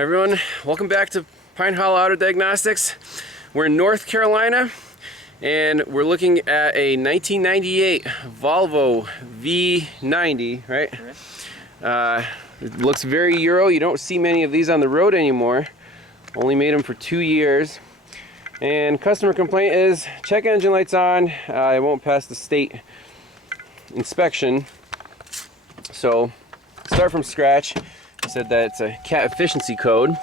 Everyone, welcome back to Pine Hollow Auto Diagnostics. We're in North Carolina and we're looking at a 1998 Volvo V90, right? It looks very Euro. You don't see many of these on the road anymore. Only made them for 2 years. And customer complaint is check engine lights on. It won't pass the state inspection. So start from scratch. Said that it's a CAT efficiency code.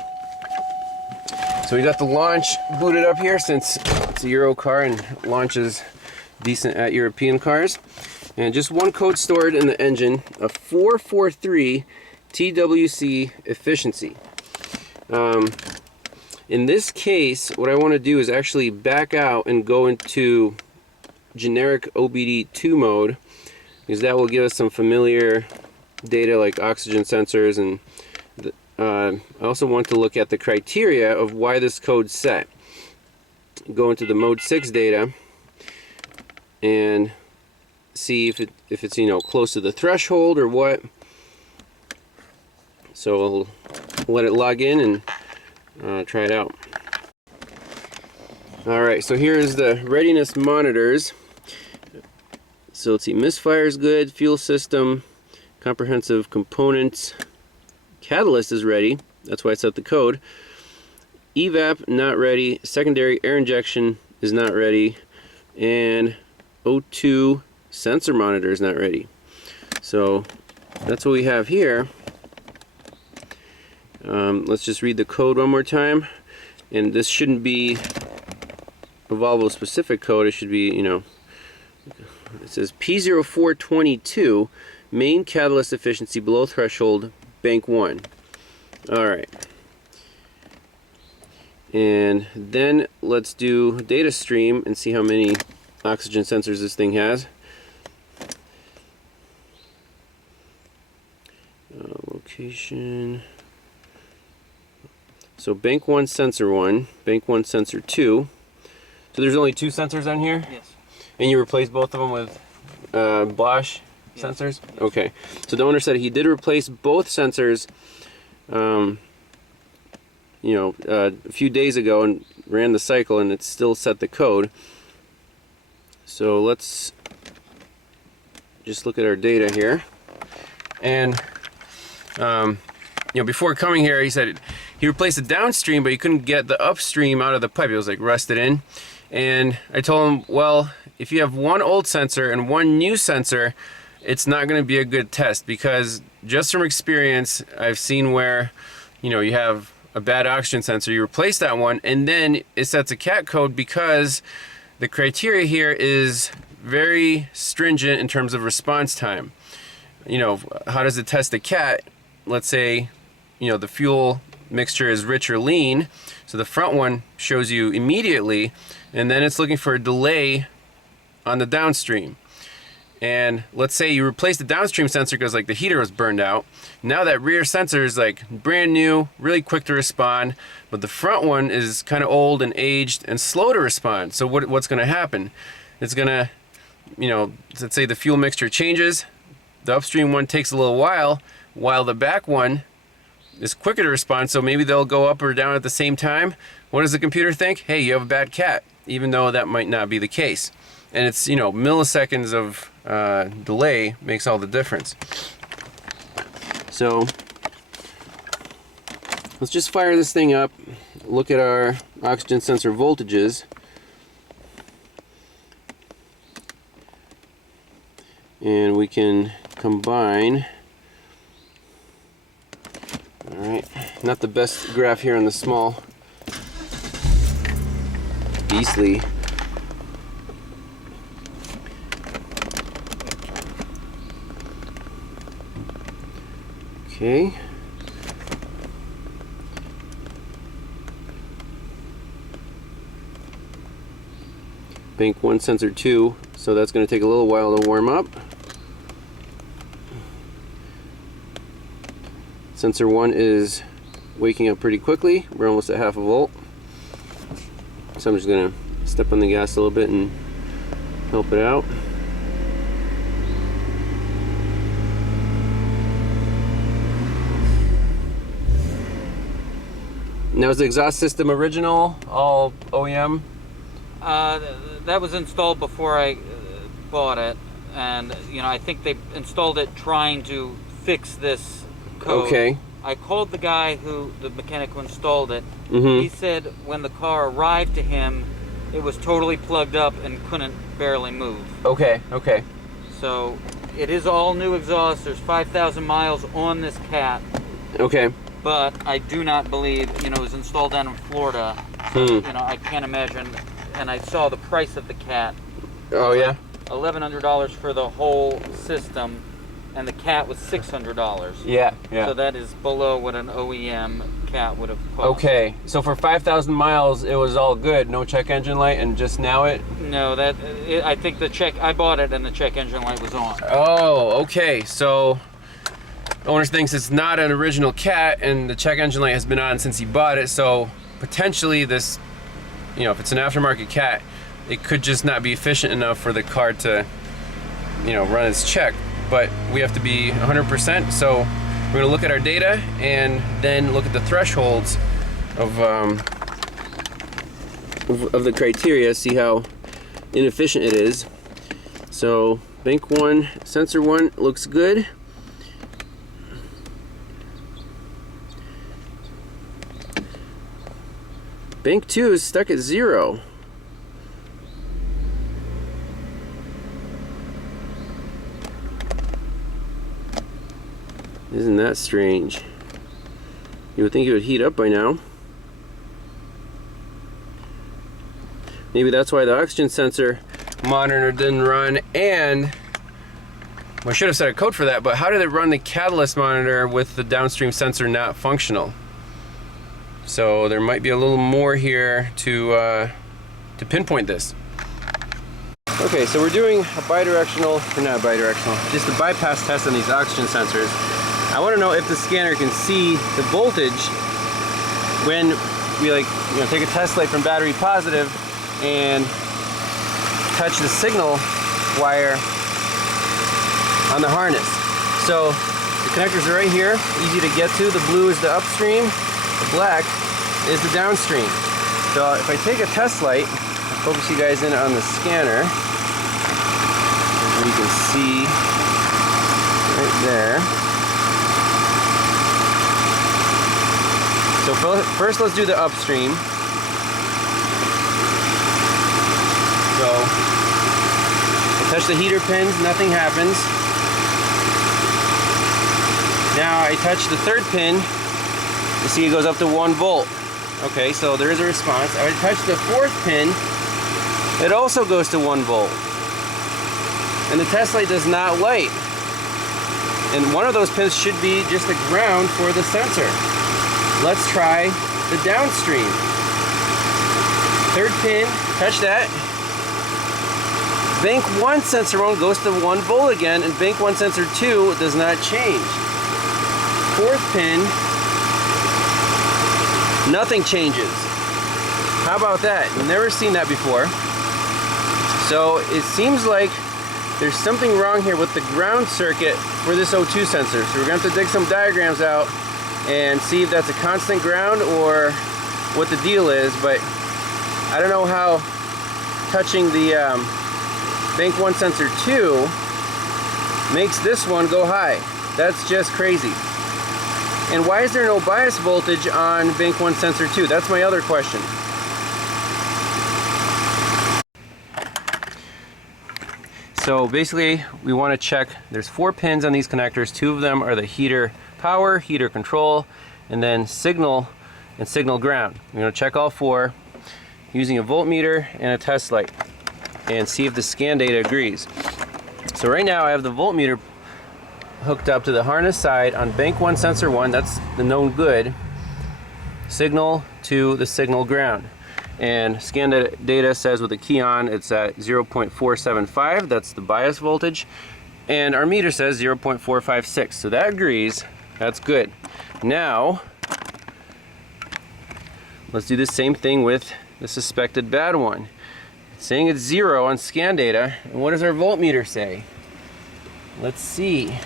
So we got the launch booted up here since it's a Euro car and launches decent at European cars. And just one code stored in the engine, a 443 TWC efficiency. In this case, what I want to do is actually back out and go into generic OBDII mode, because that will give us some familiar data like oxygen sensors, and I also want to look at the criteria of why this code's set. Go into the mode 6 data and see if it's close to the threshold or what. So we'll let it log in and try it out. Alright, so here's the readiness monitors. So let's see, misfire is good, fuel system, comprehensive components, catalyst is ready, that's why I set the code. Evap not ready, secondary air injection is not ready, and O2 sensor monitor is not ready. So that's what we have here. Let's just read the code one more time. And this shouldn't be a Volvo specific code, it should be, it says P0422 main catalyst efficiency below threshold, bank 1. Alright. And then let's do data stream and see how many oxygen sensors this thing has. Location. So bank 1 sensor 1, bank 1 sensor 2. So there's only 2 sensors on here? Yes. And you replaced both of them with Bosch sensors? Yes. Okay. So the owner said he did replace both sensors a few days ago and ran the cycle, and it still set the code. So let's just look at our data here. And before coming here, he said he replaced the downstream, but he couldn't get the upstream out of the pipe. It was like rusted in. And I told him, well, if you have one old sensor and one new sensor, it's not going to be a good test, because just from experience, I've seen where, you have a bad oxygen sensor, you replace that one, and then it sets a CAT code because the criteria here is very stringent in terms of response time. How does it test the CAT? Let's say, the fuel mixture is rich or lean, so the front one shows you immediately, and then it's looking for a delay on the downstream. And let's say you replace the downstream sensor because the heater was burned out. Now that rear sensor is brand new, really quick to respond, but the front one is kind of old and aged and slow to respond. So what's going to happen? It's going to, let's say the fuel mixture changes, the upstream one takes a little while the back one is quicker to respond, so maybe they'll go up or down at the same time. What does the computer think? Hey, you have a bad CAT, even though that might not be the case. And it's, milliseconds of delay makes all the difference. So let's just fire this thing up, look at our oxygen sensor voltages. And we can combine. Alright, not the best graph here on the small beastly. Okay. Bank 1 sensor 2, so that's going to take a little while to warm up. Sensor 1 is waking up pretty quickly. We're almost at 0.5 volt. So I'm just going to step on the gas a little bit and help it out. Now is the exhaust system original, all OEM? That was installed before I bought it, and you know, I think they installed it trying to fix this code. Okay. I called the guy the mechanic who installed it. Mm-hmm. He said when the car arrived to him, it was totally plugged up and couldn't barely move. Okay, okay. So it is all new exhaust. There's 5,000 miles on this cat. Okay. But I do not believe, you know, it was installed down in Florida. So, you know, I can't imagine. And I saw the price of the cat. Oh, yeah? $1,100 for the whole system, and the cat was $600. Yeah, yeah. So that is below what an OEM cat would have cost. Okay, so for 5,000 miles, it was all good, no check engine light, and just now it? No, I think I bought it and the check engine light was on. Oh, okay, so owner thinks it's not an original cat, and the check engine light has been on since he bought it, so potentially this, you know, if it's an aftermarket cat, it could just not be efficient enough for the car to, you know, run its check. But we have to be 100%, so we're gonna look at our data and then look at the thresholds of the criteria, see how inefficient it is. So bank 1, sensor 1 looks good. Bank 2 is stuck at 0. Isn't that strange? You would think it would heat up by now. Maybe that's why the oxygen sensor monitor didn't run, and well, I should have set a code for that, but how did it run the catalyst monitor with the downstream sensor not functional? So there might be a little more here to pinpoint this. Okay, so we're doing a bidirectional, or not bidirectional, just a bypass test on these oxygen sensors. I want to know if the scanner can see the voltage when we take a test light from battery positive and touch the signal wire on the harness. So the connectors are right here, easy to get to. The blue is the upstream, the black is the downstream. So if I take a test light, I'll focus you guys in on the scanner, you can see right there. So first let's do the upstream. So I touch the heater pins, nothing happens. Now I touch the third pin, you see it goes up to 1 volt. Okay, so there is a response. I touch the fourth pin, it also goes to 1 volt. And the test light does not light. And one of those pins should be just a ground for the sensor. Let's try the downstream. Third pin, touch that. Bank 1 sensor 1 goes to 1 volt again, and bank 1 sensor 2 does not change. Fourth pin, nothing changes. How about that? Never seen that before. So it seems like there's something wrong here with the ground circuit for this O2 sensor. So we're going to have to dig some diagrams out and see if that's a constant ground or what the deal is, but I don't know how touching the bank 1 sensor 2 makes this one go high. That's just crazy. And why is there no bias voltage on bank 1 sensor 2? That's my other question. So basically we want to check, there's 4 pins on these connectors. 2 of them are the heater power, heater control, and then signal and signal ground. We're going to check all 4 using a voltmeter and a test light and see if the scan data agrees. So right now I have the voltmeter hooked up to the harness side on bank 1 sensor 1, that's the known good, signal to the signal ground. And scan data says with the key on it's at 0.475, that's the bias voltage, and our meter says 0.456, so that agrees, that's good. Now let's do the same thing with the suspected bad one. It's saying it's 0 on scan data, and what does our voltmeter say? Let's see.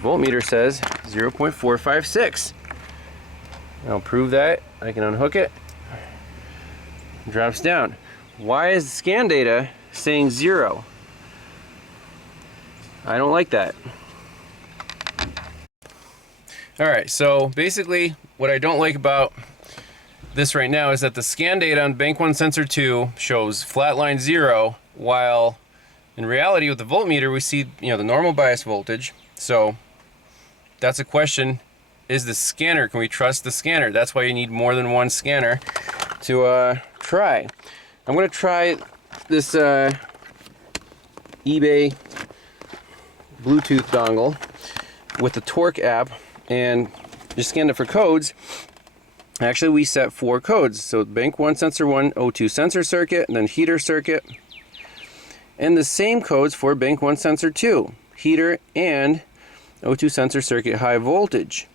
voltmeter says 0.456. I'll prove that. I can unhook it. It drops down. Why is the scan data saying 0? I don't like that. Alright, so basically what I don't like about this right now is that the scan data on bank 1 sensor 2 shows flatline 0, while in reality with the voltmeter we see, you know, the normal bias voltage. So that's a question. Is the scanner, can we trust the scanner? That's why you need more than one scanner to try. I'm going to try this eBay Bluetooth dongle with the torque app and just scanned it for codes. Actually, we set 4 codes. So bank 1 sensor 1 O2 sensor circuit, and then heater circuit, and the same codes for bank 1 sensor 2 heater and O2 sensor circuit high voltage.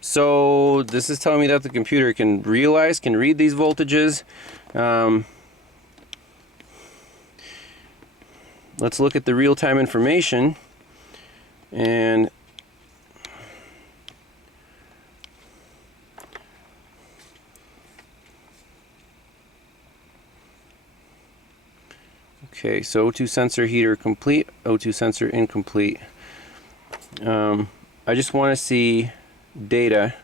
So this is telling me that the computer can read these voltages. Let's look at the real-time information. And okay, so O2 sensor heater complete, O2 sensor incomplete. I just want to see data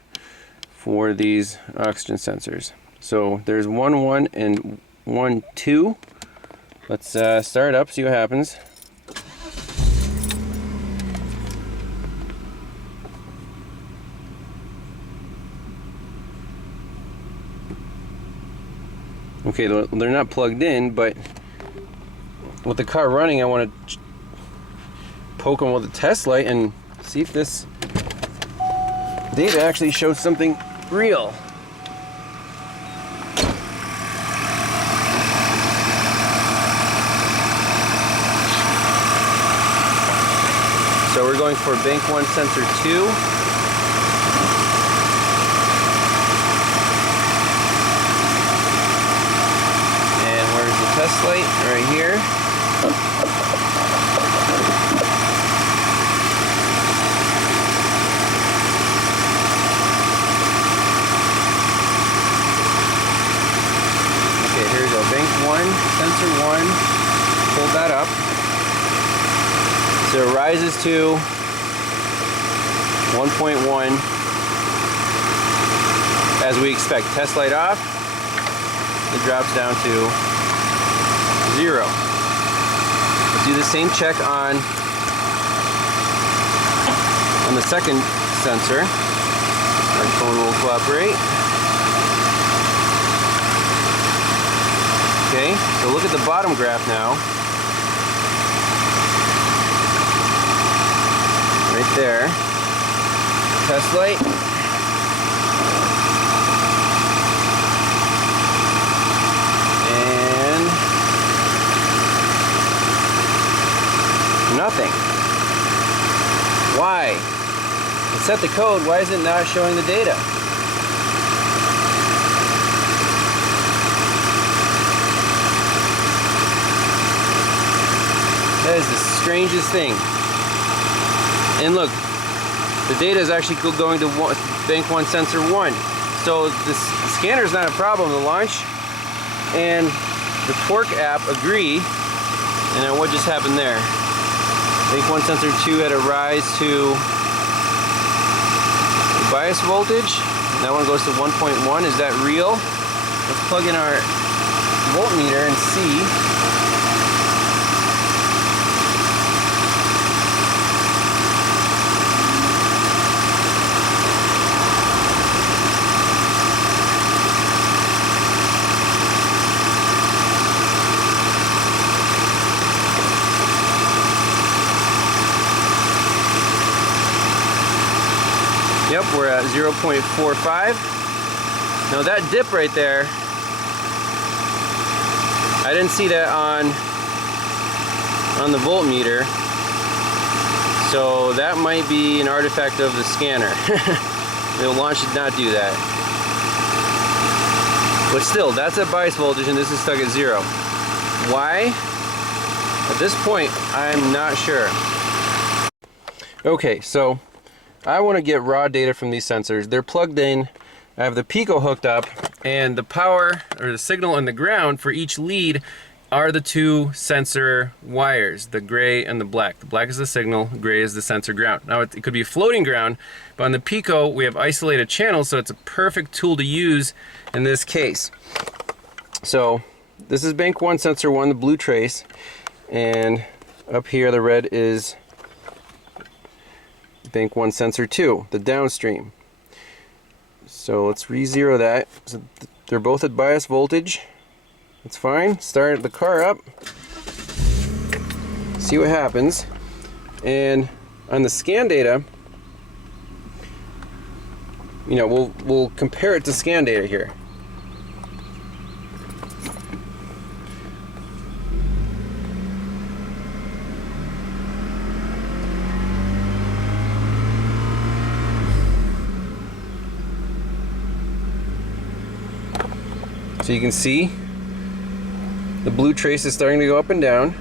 for these oxygen sensors. So there's 1.1 and 1.2. Let's start up, see what happens. Okay, they're not plugged in, but with the car running, I want to poke them with a test light and see if this data actually shows something real. So we're going for bank 1 sensor 2. And where's the test light? Right here. Okay, here we go. Bank 1, sensor 1. Hold that up. So it rises to 1.1 as we expect. Test light off. It drops down to 0. Let's do the same check on the second sensor. Our phone will cooperate. Okay, so look at the bottom graph now. Right there. Test light. And nothing. Why? It set the code. Why is it not showing the data? That is the strangest thing. And look, the data is actually going to bank 1 sensor 1. So the scanner is not a problem to launch, and the torque app agree. And now what just happened there? Bank 1 sensor 2 had a rise to the bias voltage. That one goes to 1.1. Is that real? Let's plug in our voltmeter and see. Yep, we're at 0.45. Now that dip right there, I didn't see that on the voltmeter. So that might be an artifact of the scanner. The launch did not do that. But still, that's a bias voltage and this is stuck at 0. Why? At this point, I'm not sure. Okay, so I want to get raw data from these sensors. They're plugged in. I have the Pico hooked up, and the power or the signal on the ground for each lead are the two sensor wires, the gray and the black. The black is the signal, gray is the sensor ground. Now it could be floating ground, but on the Pico we have isolated channels, so it's a perfect tool to use in this case. So this is bank 1 sensor 1, the blue trace, and up here the red is bank 1 sensor 2, the downstream. So let's re-zero that. So they're both at bias voltage. It's fine. Start the car up. See what happens. And on the scan data, you know, we'll compare it to scan data here. So you can see the blue trace is starting to go up and down.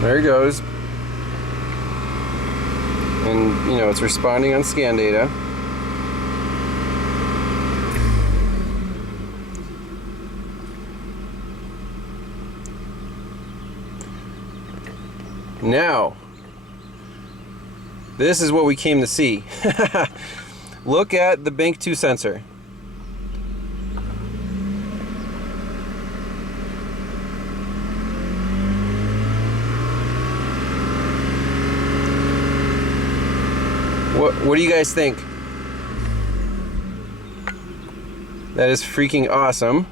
There it goes. And you know, it's responding on scan data. Now, this is what we came to see. Look at the bank 2 sensor. What do you guys think? That is freaking awesome.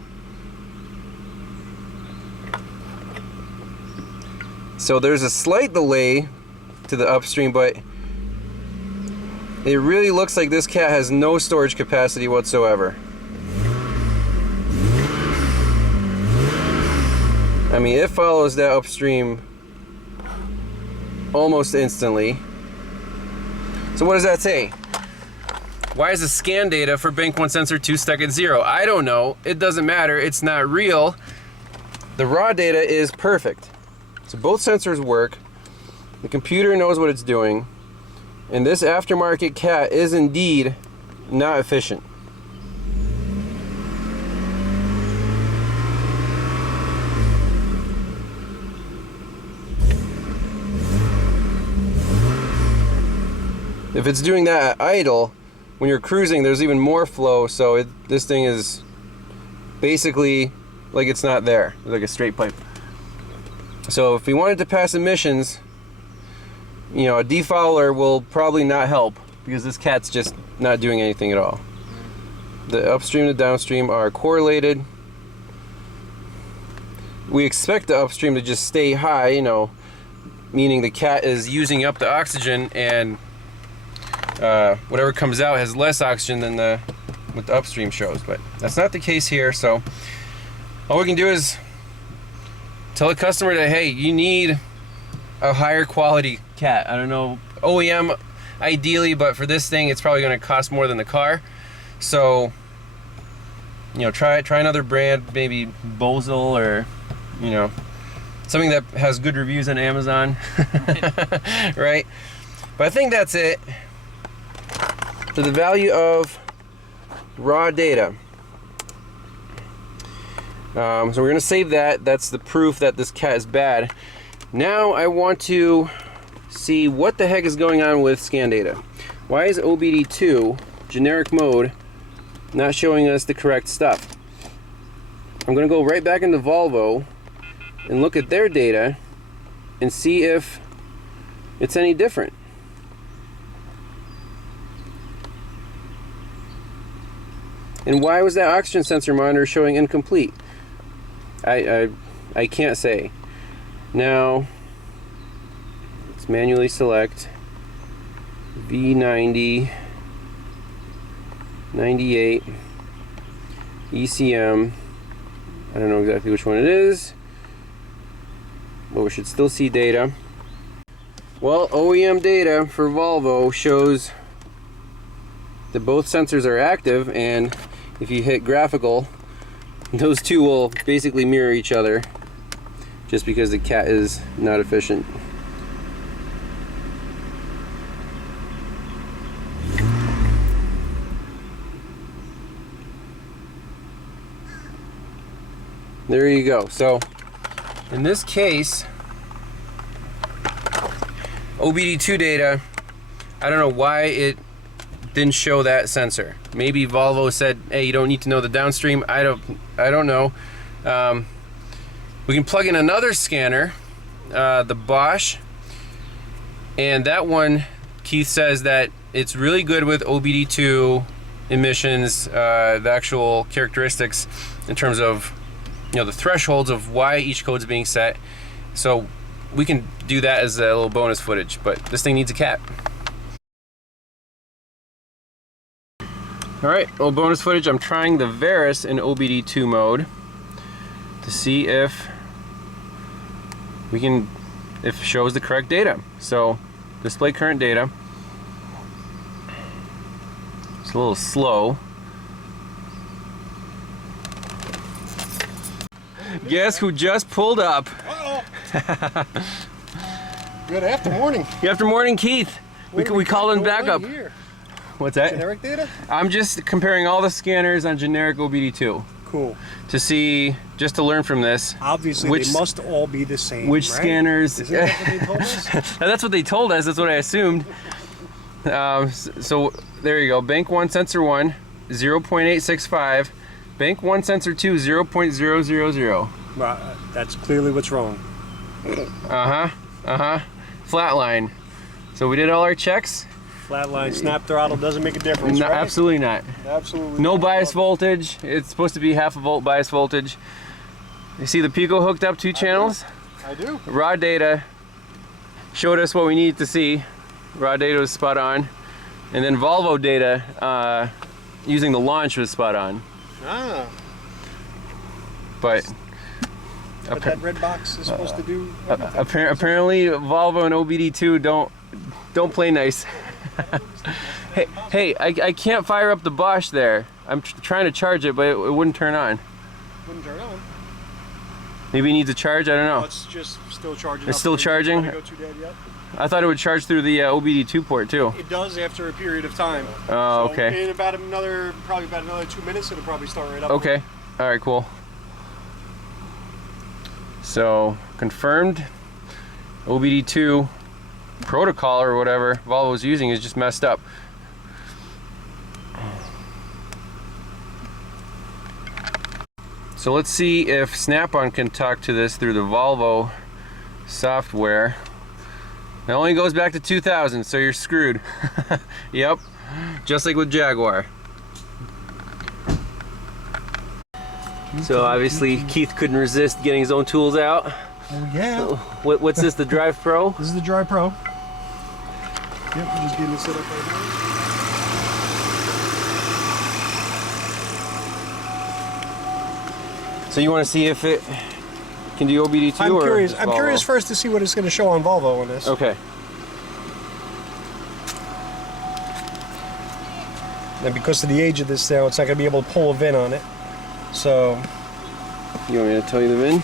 So there's a slight delay to the upstream, but it really looks like this cat has no storage capacity whatsoever. I mean, it follows that upstream almost instantly. So what does that say? Why is the scan data for bank 1 sensor 2 stuck at 0? I don't know. It doesn't matter. It's not real. The raw data is perfect. So both sensors work. The computer knows what it's doing. And this aftermarket cat is indeed not efficient. If it's doing that at idle, when you're cruising, there's even more flow, so this thing is basically like it's not there. It's like a straight pipe. So if we wanted to pass emissions, you know, a defouler will probably not help because this cat's just not doing anything at all. The upstream and the downstream are correlated. We expect the upstream to just stay high, you know, meaning the cat is using up the oxygen, and whatever comes out has less oxygen than what the upstream shows, but that's not the case here. So all we can do is tell the customer that, hey, you need a higher quality cat. I don't know, OEM ideally, but for this thing it's probably going to cost more than the car. So, you know, try another brand, maybe Bosel, or, you know, something that has good reviews on Amazon. Right? But I think that's it. So the value of raw data. So we're going to save that. That's the proof that this cat is bad. Now I want to see what the heck is going on with scan data. Why is OBDII generic mode not showing us the correct stuff? I'm going to go right back into Volvo and look at their data and see if it's any different. And why was that oxygen sensor monitor showing incomplete? I can't say. Now, let's manually select V90, 98, ECM. I don't know exactly which one it is, but we should still see data. Well, OEM data for Volvo shows that both sensors are active, and if you hit graphical, those two will basically mirror each other, just because the cat is not efficient. there you go. So in this case, OBD2 data, I don't know why it didn't show that sensor. Maybe Volvo said, hey, you don't need to know the downstream. I don't know. We can plug in another scanner, the Bosch, and that one, Keith says that it's really good with OBD2 emissions, the actual characteristics in terms of, you know, the thresholds of why each code's being set. So we can do that as a little bonus footage, but this thing needs a cat. All right, little bonus footage. I'm trying the Varus in OBD2 mode to see if it shows the correct data. So display current data. It's a little slow. Guess who just pulled up? Uh-oh. Good afternoon. Good afternoon, Keith. We called him back up. Here? What's that? Generic data? I'm just comparing all the scanners on generic OBD2. Cool. To see, just to learn from this. Obviously, they must all be the same. Which right? scanners? Isn't that what they told us? That's what they told us. That's what I assumed. So there you go. Bank 1 sensor 1, 0.865. Bank 1 sensor 2, 0.000. Well, that's clearly what's wrong. Flatline. So we did all our checks. Flatline snap throttle doesn't make a difference, right? Absolutely not. Absolutely No not. bias voltage. It's supposed to be 0.5 volt bias voltage. You see the Pico hooked up 2 channels? I do. Raw data showed us what we needed to see. Raw data was spot on. And then Volvo data using the launch was spot on. Ah. But What that red box is supposed to do? apparently Volvo and OBD2 don't play nice. hey, I can't fire up the Bosch there. I'm trying to charge it, but it wouldn't turn on. Wouldn't turn on. Maybe it needs a charge, I don't know. No, it's just still charging. It's still charging? Go too dead yet? I thought it would charge through the OBD2 port too. It does after a period of time. Oh, so okay. In probably about another 2 minutes, it'll probably start right up. Okay, all right, cool. So confirmed, OBD2 protocol or whatever Volvo was using is just messed up. So let's see if Snap-on can talk to this through the Volvo software. It only goes back to 2000, so you're screwed. Yep, just like with Jaguar. So obviously Keith couldn't resist getting his own tools out. Oh yeah. What's this, the Drive Pro? This is the Drive Pro. Yep, we're just getting it set up right now. So you want to see if it can do OBD2 I'm or curious. just I'm Volvo? curious first to see what it's going to show on Volvo on this. Okay. And because of the age of this now, it's not going to be able to pull a VIN on it. So. You want me to tell you the VIN?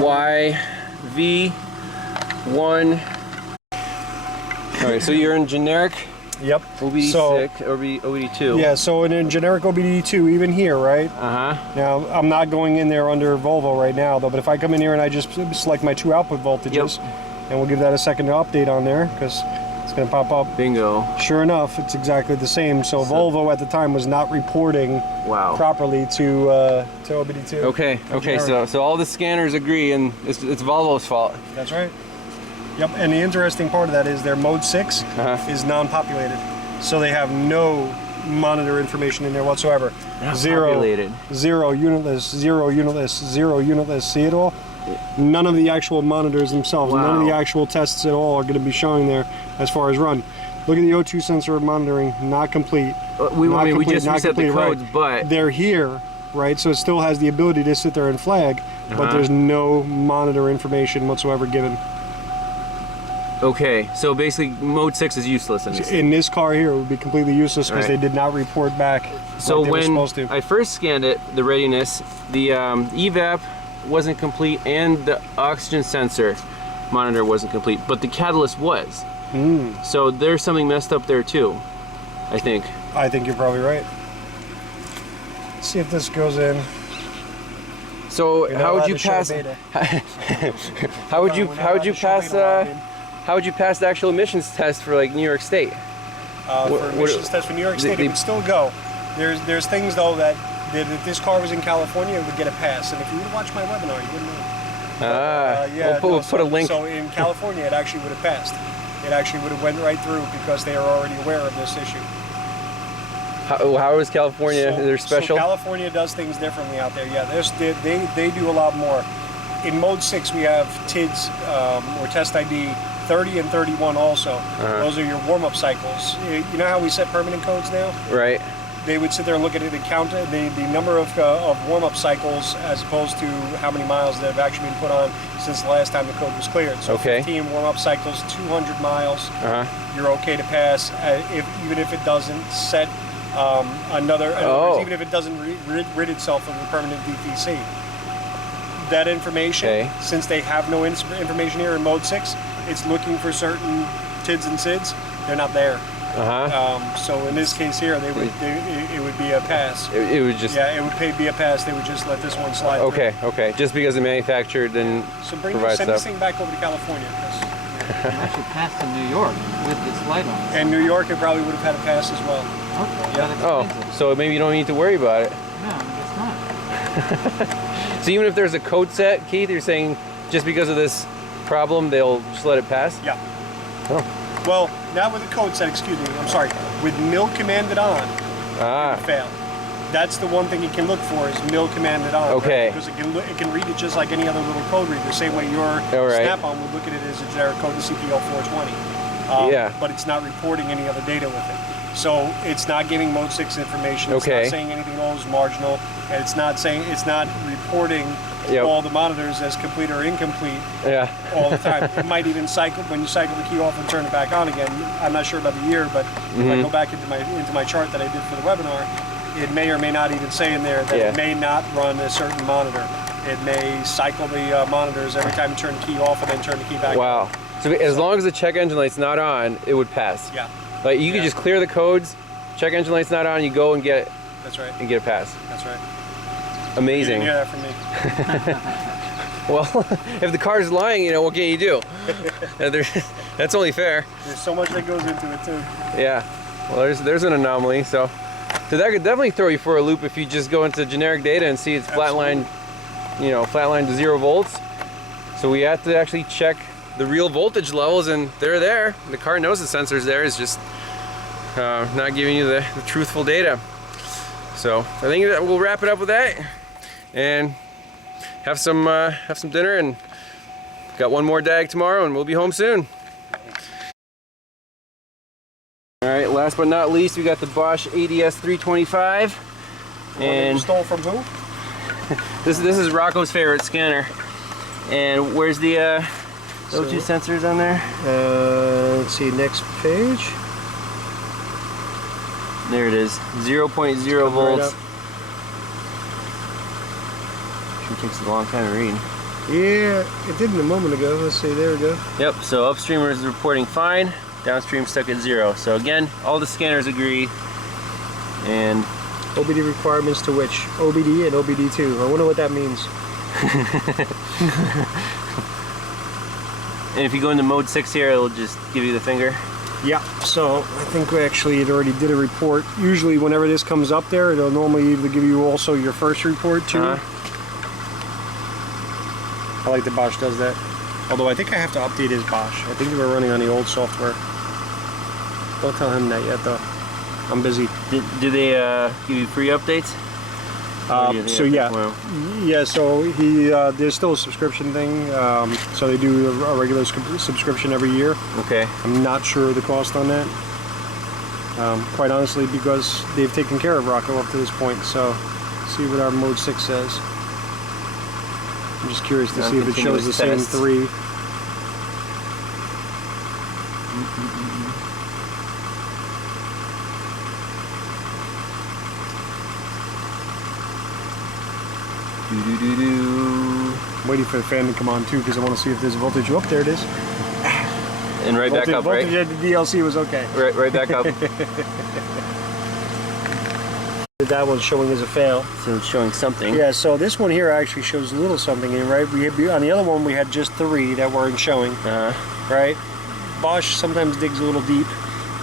YV1. Alright, so you're in generic Yep. OBD6, OBD2. Yeah, so in generic OBD2, even here, right? Uh-huh. Now, I'm not going in there under Volvo right now, though, but if I come in here and I just select my 2 output voltages, and we'll give that a second to update on there, because it's going to pop up. Bingo. Sure enough, it's exactly the same. So Volvo at the time was not reporting properly to OBD2. Okay, so all the scanners agree, and it's Volvo's fault. That's right. Yep, and the interesting part of that is their mode 6 is non-populated. So they have no monitor information in there whatsoever. Zero unitless, zero unitless. See it all? None of the actual monitors themselves, none of the actual tests at all are going to be showing there as far as run. Look at the O2 sensor monitoring, not complete. We just reset the codes, right. but they're here, right? So it still has the ability to sit there and flag, but there's no monitor information whatsoever given. Okay, so basically mode 6 is useless in this car here. It would be completely useless because they did not report back so like they when were supposed to. I first scanned it, the readiness, the evap wasn't complete and the oxygen sensor monitor wasn't complete, but the catalyst was. So there's something messed up there too, I think. I think you're probably right. Let's see if this goes in. So You're not how would allowed you to show pass? beta. How would you We're not how would allowed you to show pass? beta login. How would you pass the actual emissions test for like New York State? For emissions test for New York State, it would still go. There's things though that if this car was in California, it would get a pass. And if you would watch my webinar, you wouldn't know. Yeah, we'll put a link. So in California, it actually would have passed. It actually would have went right through because they are already aware of this issue. How is California? They're special. So California does things differently out there. Yeah, they do a lot more. In mode 6, we have TIDs or test ID 30 and 31 also. Those are your warm-up cycles. You know how we set permanent codes now? Right. They would sit there and look at it and count the number of warm-up cycles as opposed to how many miles that have actually been put on since the last time the code was cleared. So 15 warm-up cycles, 200 miles, you're okay to pass, even if it doesn't set another, even if it doesn't rid itself of the permanent DTC. That information, since they have no information here in mode 6, it's looking for certain TIDs and SIDs. They're not there. So in this case here, it would be a pass. It would just it would be a pass. They would just let this one slide. Okay. Just because the manufacturer didn't provide send stuff. this thing back over to California. It actually passed in New York with this light on. And New York, it probably would have had a pass as well. Okay. Yeah. So maybe you don't need to worry about it. No, I guess not. So even if there's a code set, Keith, you're saying just because of this problem, they'll just let it pass? Yeah. Well, not with a code set, excuse me, I'm sorry. With mill commanded on, it would fail. That's the one thing it can look for is mill commanded on. Okay. Right? Because it can read it just like any other little code reader. The same way your Snap-on would look at it as a generic code in P0420. But it's not reporting any other data with it. So it's not giving mode 6 information. It's not saying anything at all is marginal. And it's not reporting all the monitors as complete or incomplete all the time. It might even cycle when you cycle the key off and turn it back on again. I'm not sure about the year, but if I go back into my chart that I did for the webinar, it may or may not even say in there that it may not run a certain monitor. It may cycle the monitors every time you turn the key off and then turn the key back on. So as long as the check engine light's not on, it would pass. Yeah. Like you could just clear the codes, check engine light's not on, you go and get it. That's right. And get a pass. That's right. Amazing. You didn't hear that from me. Well, if the car's lying, what can you do? That's only fair. There's so much that goes into it too. Yeah. Well, there's an anomaly. So that could definitely throw you for a loop if you just go into generic data and see it's flatlined, flatlined to 0 volts. So we have to actually check the real voltage levels, and they're there. The car knows the sensor's there. It's just not giving you the truthful data. So I think that we'll wrap it up with that, and have some dinner, and got one more dag tomorrow, and we'll be home soon. All right, last but not least, we got the Bosch ATS 325, and stole from who? this is Rocco's favorite scanner. And where's the those two sensors on there? Let's see, next page. There it is, 0.0 volts. It takes a long time to read. Yeah, it didn't a moment ago. Let's see, there we go. Yep, so upstream is reporting fine, downstream stuck at 0. So again, all the scanners agree. And OBD requirements to which? OBD and OBD2. I wonder what that means. And if you go into mode 6 here, it'll just give you the finger. Yeah, so I think it already did a report. Usually whenever this comes up there, it'll normally either give you also your first report too. I like that Bosch does that. Although I think I have to update his Bosch. I think we're running on the old software. Don't tell him that yet though. I'm busy. Do they give you free updates? So there's still a subscription thing. So they do a regular subscription every year. Okay. I'm not sure of the cost on that. Quite honestly, because they've taken care of Rocco up to this point. So, see what our mode 6 says. I'm just curious to see if it shows the same 3. Waiting for the fan to come on too because I want to see if there's a voltage. Oh, there it is. And right back up, right? Voltage at the DLC was okay. Right back up. That one's showing as a fail. So it's showing something. Yeah, so this one here actually shows a little something in, right? On the other one we had just 3 that weren't showing, right? Bosch sometimes digs a little deep,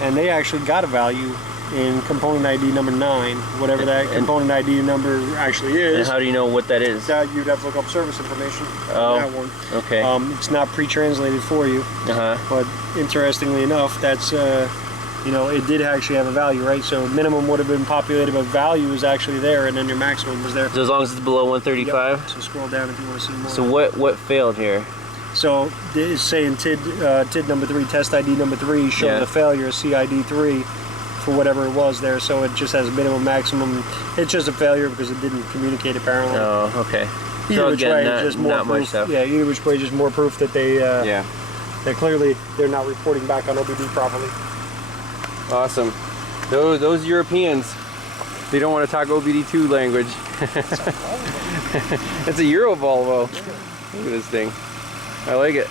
and they actually got a value in component ID number 9, whatever that component ID number actually is. And how do you know what that is? You'd have to look up service information Oh, on that one. okay. It's not pre-translated for you, but interestingly enough, that's you know, it did actually have a value, right? So minimum would have been populated, but value is actually there, and then your maximum was there. So as long as it's below 135? Yep. So scroll down if you want to see more. So what failed here? So it's saying TID number 3, test ID number 3 showed the failure, CID 3 for whatever it was there. So it just has a minimum, maximum. It's just a failure because it didn't communicate apparently. Oh, okay. Either which way, not, just more not proof. much stuff. Yeah, either which way, just more proof that they that clearly they're not reporting back on OBD properly. Awesome. Those Europeans, they don't want to talk OBD2 language. It's a Euro Volvo. Look at this thing. I like it.